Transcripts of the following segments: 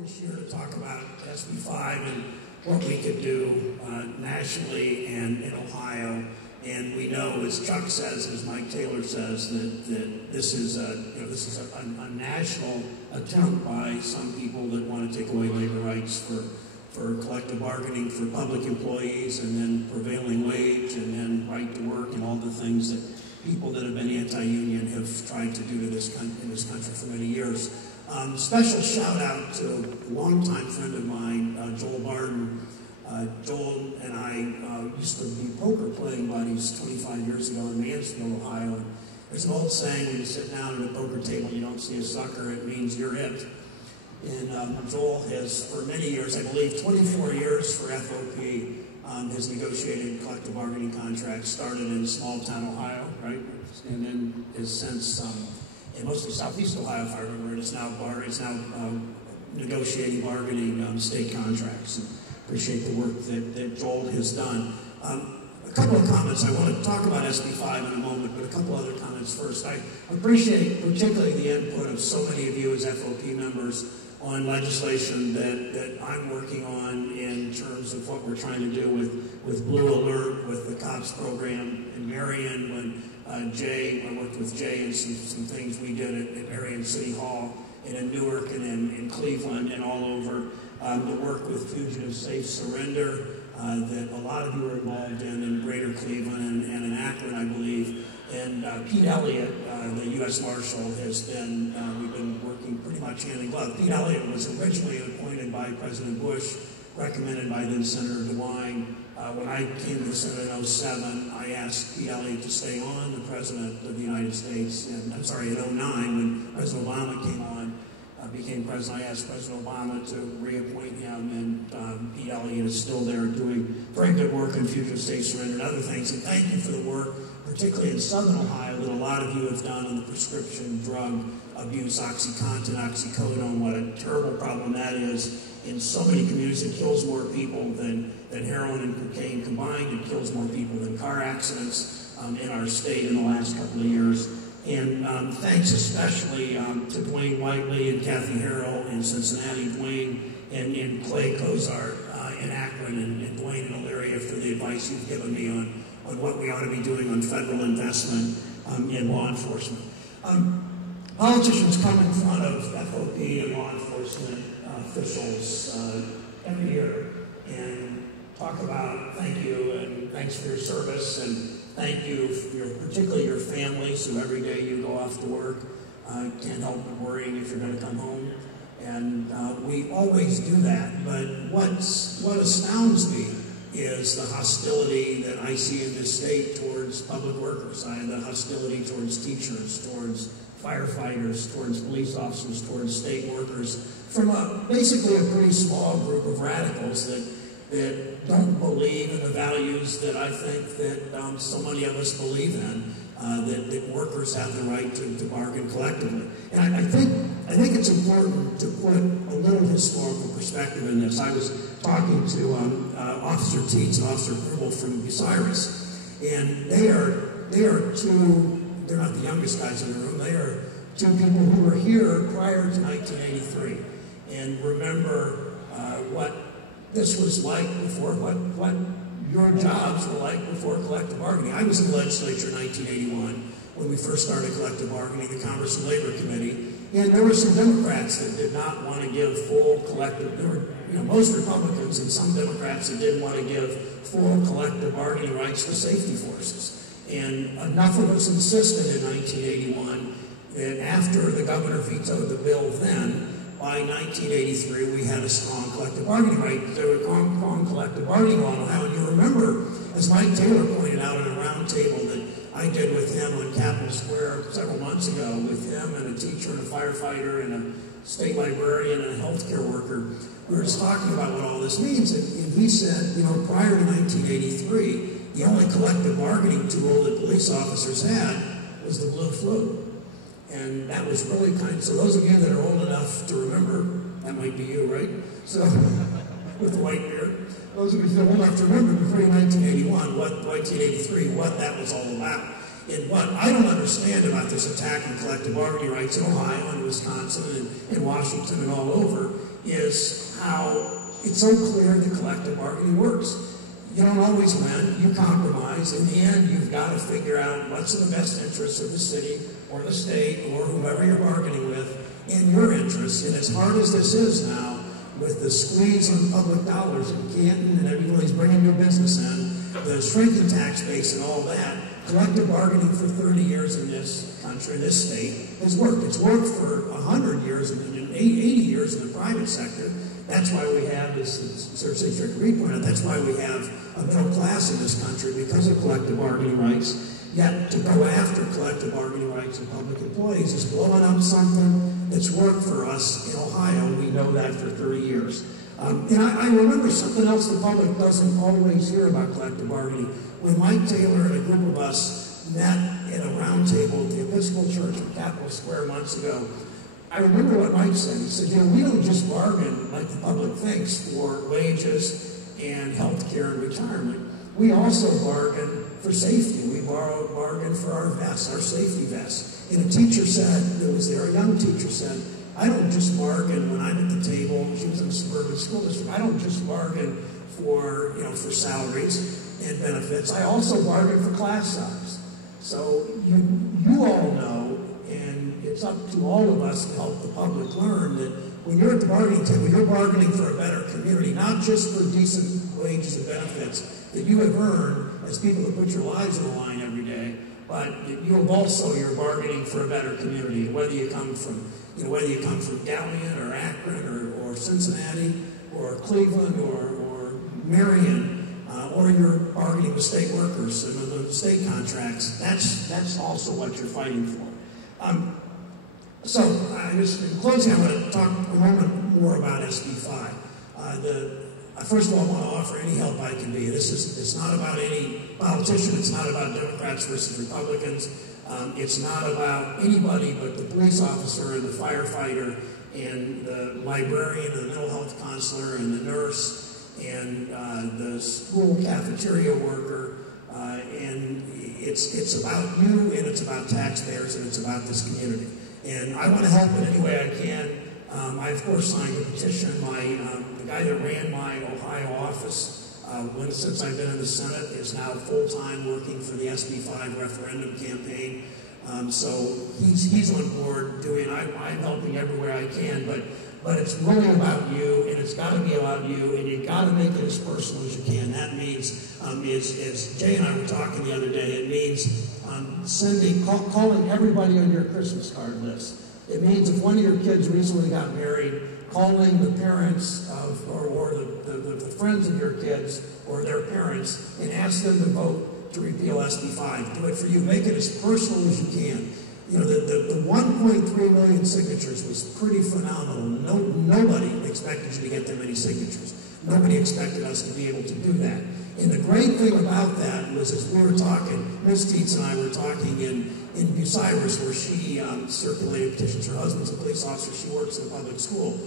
This year to talk about SB 5 and what we could do nationally and in Ohio. And we know, as Chuck says, as Mike Taylor says, that this is a national attempt by some people that want to take away labor rights for collective bargaining for public employees, and then prevailing wage, and then right to work, and all the things that people that have been anti-union have tried to do to in this country for many years. Special shout out to a longtime friend of mine, Joel Barton. Joel and I used to be poker playing buddies 25 years ago in Mansfield, Ohio. And there's an old saying, when you sit down at a poker table, you don't see a sucker, it means you're it. And Joel has, for many years, I believe 24 years for FOP, has negotiated collective bargaining contracts, started in small town Ohio, right? And then has since, in mostly southeast Ohio, if I remember, and it's now negotiating bargaining state contracts. And appreciate the work that Joel has done. A couple of comments. I want to talk about SB 5 in a moment, but a couple other comments first. I appreciate particularly the input of so many of you as FOP members on legislation that I'm working on in terms of what we're trying to do with Blue Alert, with the COPS program in Marion, when I worked with Jay and some things we did at Marion City Hall, and in Newark, and in Cleveland, and all over. The work with Fugitive Safe Surrender that a lot of you are involved in Greater Cleveland and in Akron, I believe. And Pete Elliott, the U.S. Marshal, has been, we've been working pretty much hand in glove. Pete Elliott was originally appointed by President Bush, recommended by then Senator DeWine. When I came to the Senate in 2007, I asked Pete Elliott to stay on, the President of the United States, and I'm sorry, in 2009, when President Obama came on, became president, I asked President Obama to reappoint him, and Pete Elliott is still there doing very good work on fugitive state surrender and other things. And thank you for the work, particularly in Southern Ohio, that a lot of you have done on the prescription drug abuse, OxyContin, oxycodone, what a terrible problem that is in so many communities. It kills more people than heroin and cocaine combined. It kills more people than car accidents in our state in the last couple of years. And thanks especially to Dwayne Whiteley and Kathy Harrell in Cincinnati, Dwayne and Clay Cozart in Akron, and Dwayne and Ilaria for the advice you've given me on what we ought to be doing on federal investment in law enforcement. Politicians come in front of FOP and law enforcement officials every year and talk about thank you and thanks for your service, and thank you, particularly your families, who every day you go off to work can't help but worrying if you're going to come home. And we always do that, but what astounds me is the hostility that I see in this state towards public workers, the hostility towards teachers, towards firefighters, towards police officers, towards state workers, from basically a pretty small group of radicals that don't believe in the values that I think that so many of us believe in, that workers have the right to bargain collectively. And I think it's important to put a little historical perspective in this. I was talking to Officer Teets and Officer Gribble from Bucyrus, and they are two, they're not the youngest guys in the room, they are two people who were here prior to 1983 and remember what this was like before, what your jobs were like before collective bargaining. I was in the legislature in 1981 when we first started collective bargaining, the Commerce and Labor Committee, and there were some Democrats that did not want to give full collective, there were most Republicans and some Democrats that didn't want to give full collective bargaining rights for safety forces. And enough of us insisted in 1981 that after the governor vetoed the bill then, by 1983, we had a strong collective bargaining right. There was a strong collective bargaining law in Ohio. And you remember, as Mike Taylor pointed out at a roundtable that I did with him on Capitol Square several months ago, with him and a teacher and a firefighter and a state librarian and a healthcare worker, we were just talking about what all this means. And he said, prior to 1983, the only collective bargaining tool that police officers had was the blue flu. And that was really so those of you that are old enough to remember, that might be you, right? So, with the white beard, those of you that are old enough to remember before 1981, 1983, what that was all about. And what I don't understand about this attack on collective bargaining rights in Ohio and Wisconsin and Washington and all over is how it's so clear that collective bargaining works. You don't always win, you compromise. In the end, you've got to figure out what's in the best interest of the city or the state or whoever you're bargaining with in your interest. And as hard as this is now, with the squeeze on public dollars in Canton and everybody's bringing new business in, the shrinking tax base and all that, collective bargaining for 30 years in this country, in this state, has worked. It's worked for 100 years and 80 years in the private sector. That's why we have, as Sir Cedric Reed pointed out, that's why we have a middle class in this country, because of collective bargaining rights. Yet to go after collective bargaining rights of public employees is blowing up something that's worked for us in Ohio. We know that for 30 years. And I remember something else the public doesn't always hear about collective bargaining. When Mike Taylor and a group of us met at a round table at the Episcopal Church in Capitol Square months ago, I remember what Mike said. He said, we don't just bargain like the public thinks for wages and health care and retirement. We also bargain for safety. We bargain for our vests, our safety vests. And a teacher said, that was there, a young teacher said, I don't just bargain when I'm at the table. She was in a suburban school district. I don't just bargain for, for salaries and benefits. I also bargain for class size. So you all know, and it's up to all of us to help the public learn that when you're at the bargaining table, you're bargaining for a better community, not just for decent wages and benefits that you have earned as people who put your lives on the line every day, but you have also, you're bargaining for a better community, whether you come from Galion or Akron or Cincinnati or Cleveland or Marion, or you're bargaining with state workers and the state contracts. That's also what you're fighting for. So, in closing, I want to talk a moment more about SB 5. First of all, I want to offer any help I can be. It's not about any politician. It's not about Democrats versus Republicans. It's not about anybody but the police officer and the firefighter and the librarian and the mental health counselor and the nurse and the school cafeteria worker. And it's about you, and it's about taxpayers, and it's about this community. And I want to help in any way I can. I, of course, signed a petition. The guy that ran my Ohio office, since I've been in the Senate, is now full-time working for the SB 5 referendum campaign. So he's on board doing, I'm helping everywhere I can, but it's really about you, and it's got to be about you, and you've got to make it as personal as you can. That means, as Jay and I were talking the other day, it means calling everybody on your Christmas card list. It means if one of your kids recently got married, calling the parents or the friends of your kids or their parents and ask them to vote to repeal SB 5. Do it for you. Make it as personal as you can. The 1.3 million signatures was pretty phenomenal. Nobody expected you to get that many signatures. Nobody expected us to be able to do that. And the great thing about that was, as we were talking, Ms. Dietz and I were talking in Bucyrus, where she circulated petitions. Her husband's a police officer. She works in a public school.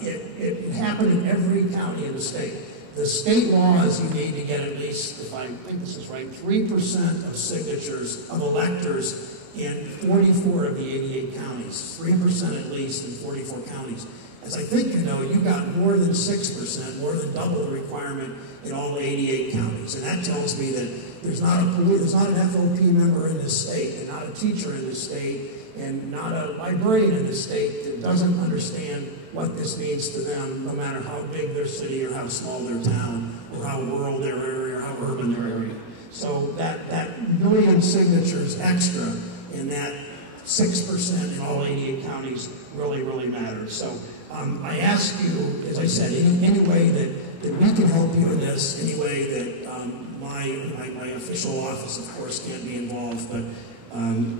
It happened in every county in the state. The state law is you need to get at least, if I think this is right, 3% of signatures of electors in 44 of the 88 counties. 3% at least in 44 counties. As I think you know, you got more than 6%, more than double the requirement in all 88 counties. And that tells me that there's not an FOP member in this state, and not a teacher in this state, and not a librarian in this state that doesn't understand what this means to them, no matter how big their city or how small their town, or how rural their area or how urban their area. So that million signatures extra in that 6% in all 88 counties really, really matters. So I ask you, as I said, any way that we can help you in this, any way that my official office, of course, can't be involved, but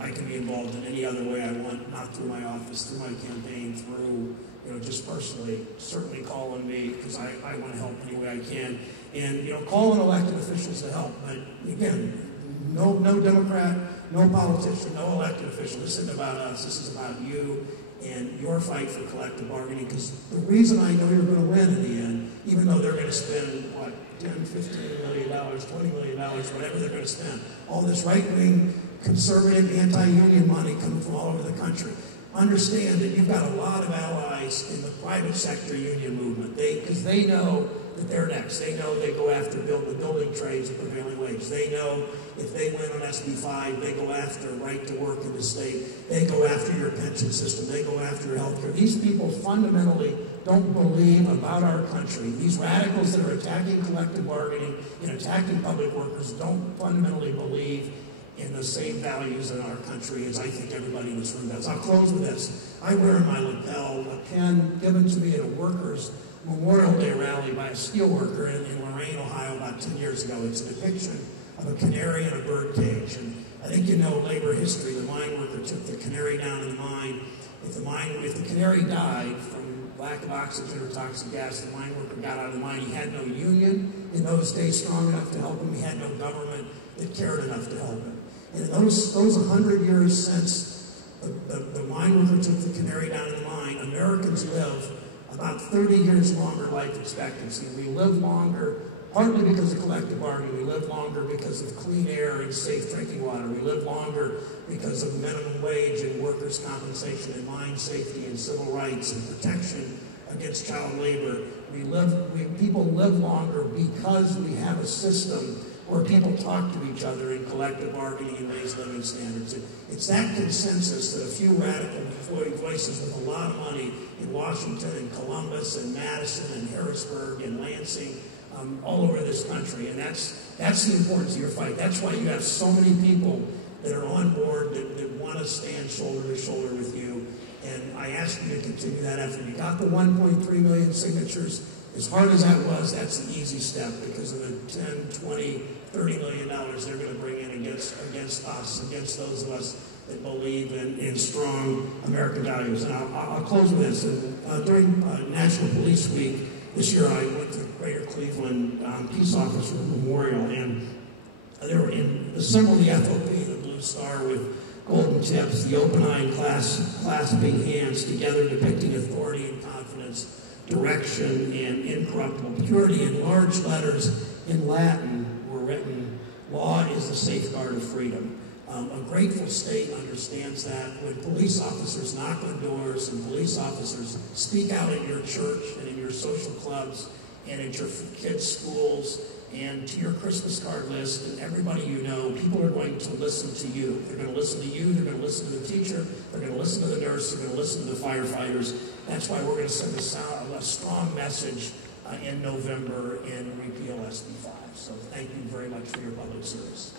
I can be involved in any other way I want, not through my office, through my campaign, through, just personally, certainly call on me, because I want to help any way I can. And, call on elected officials to help. But, again, no Democrat, no politician, no elected official. This isn't about us. This is about you and your fight for collective bargaining. Because the reason I know you're going to win in the end, even though they're going to spend, what, $10, $15 million, $20 million, whatever they're going to spend, all this right-wing, conservative, anti-union money coming from all over the country. understand that you've got a lot of allies in the private sector union movement. Because they know that they're next. They know they go after the building trades at prevailing wage. They know if they win on SB 5, they go after right to work in the state. They go after your pension system. They go after your health care. These people fundamentally don't believe about our country. These radicals that are attacking collective bargaining and attacking public workers don't fundamentally believe in the same values in our country as I think everybody in this room does. I'll close with this. I wear in my lapel a pen given to me at a workers' Memorial Day rally by a steel worker in Lorain, Ohio, about 10 years ago. It's a depiction of a canary in a bird cage. And I think you know labor history. The mine worker took the canary down in the mine. If the canary died from lack of oxygen or toxic gas, the mine worker got out of the mine. He had no union in those days strong enough to help him. He had no government that cared enough to help him. And in those 100 years since the mine worker took the canary down in the mine, Americans live about 30 years longer life expectancy. We live longer partly because of collective bargaining. We live longer because of clean air and safe drinking water. We live longer because of minimum wage and workers' compensation and mine safety and civil rights and protection against child labor. People live longer because we have a system where people talk to each other in collective bargaining and raise living standards. It's that consensus that a few radical voices with a lot of money in Washington and Columbus and Madison and Harrisburg and Lansing, all over this country. And that's the importance of your fight. That's why you have so many people that are on board that want to stand shoulder to shoulder with you. And I ask you to continue that effort. You got the 1.3 million signatures. As hard as that was, that's an easy step because of the 10, 20, $30 million they're going to bring in against us, against those of us that believe in strong American values. And I'll close with this. During National Police Week this year, I went to Greater Cleveland Peace Officer Memorial, and they were assembled the FOP, the Blue Star with golden tips, the open-eyed clasping hands together depicting authority and confidence, direction and incorruptible purity. In large letters in Latin were written, "Law is the safeguard of freedom." A grateful state understands that when police officers knock on doors and police officers speak out in your church and in your social clubs and at your kids' schools and to your Christmas card list and everybody you know, people are going to listen to you. They're going to listen to you, they're going to listen to the teacher, they're going to listen to the nurse, they're going to listen to the firefighters. That's why we're going to send a strong message in November and repeal SB 5. So thank you very much for your public service.